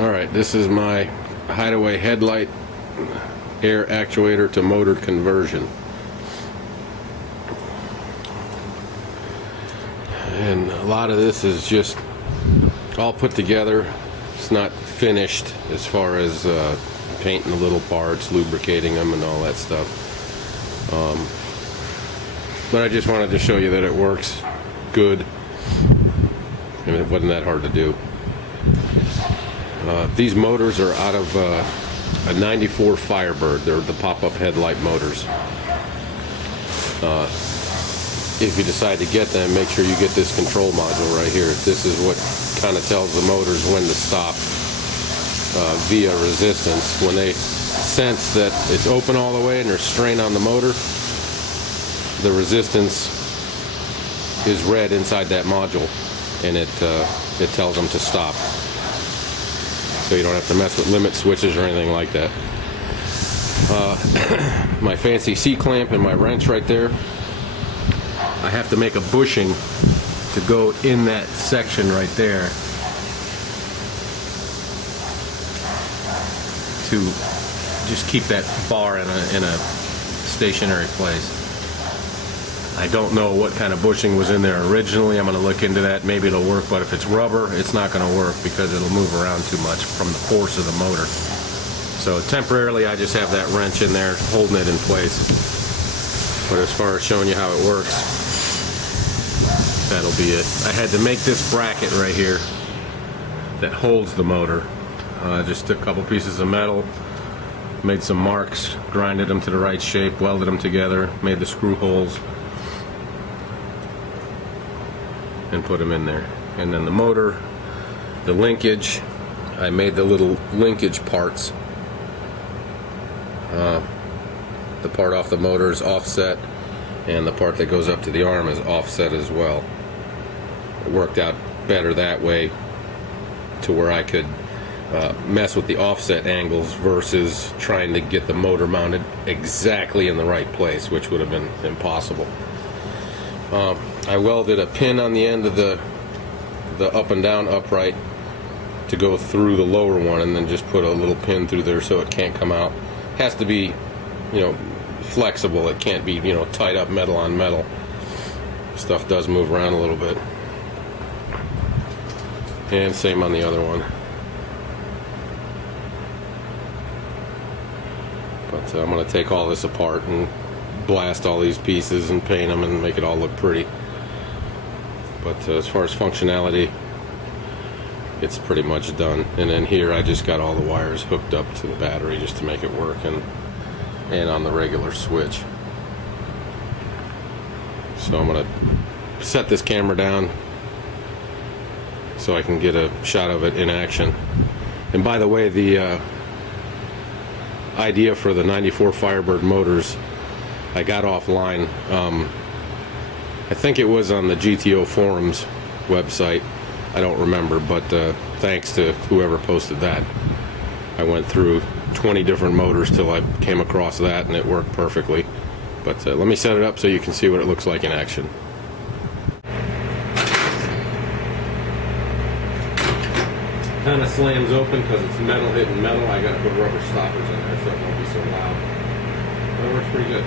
Alright, this is my Hideaway Headlight air actuator to motor conversion. And a lot of this is just all put together. It's not finished as far as painting the little parts, lubricating them and all that stuff. But I just wanted to show you that it works good. I mean, it wasn't that hard to do. These motors are out of a 94 Firebird. They're the pop-up headlight motors. If you decide to get them, make sure you get this control module right here. This is what kind of tells the motors when to stop via resistance. When they sense that it's open all the way and there's strain on the motor, the resistance is red inside that module, and it tells them to stop. So you don't have to mess with limit switches or anything like that. My fancy C-clamp and my wrench right there. I have to make a bushing to go in that section right there to just keep that bar in a stationary place. I don't know what kind of bushing was in there originally. I'm going to look into that. Maybe it'll work, but if it's rubber, it's not going to work because it'll move around too much from the force of the motor. So temporarily, I just have that wrench in there holding it in place. But as far as showing you how it works, that'll be it. I had to make this bracket right here that holds the motor. Just took a couple pieces of metal, made some marks, grinded them to the right shape, welded them together, made the screw holes, and put them in there. And then the motor, the linkage, I made the little linkage parts. The part off the motor is offset, and the part that goes up to the arm is offset as well. It worked out better that way to where I could mess with the offset angles versus trying to get the motor mounted exactly in the right place, which would have been impossible. I welded a pin on the end of the up and down upright to go through the lower one, and then just put a little pin through there so it can't come out. It has to be, flexible. It can't be, tied up metal on metal. Stuff does move around a little bit. And same on the other one. But I'm going to take all this apart and blast all these pieces and paint them and make it all look pretty. But as far as functionality, it's pretty much done. And then here I just got all the wires hooked up to the battery just to make it work, and on the regular switch. So I'm going to set this camera down so I can get a shot of it in action. And by the way, the idea for the 94 Firebird motors I got offline. I think it was on the GTO forums website. I don't remember, but thanks to whoever posted that. I went through 20 different motors till I came across that, and it worked perfectly. But let me set it up so you can see what it looks like in action. Kind of slams open because it's metal hitting metal. I got to put rubber stoppers in there so it won't be so loud. But it works pretty good.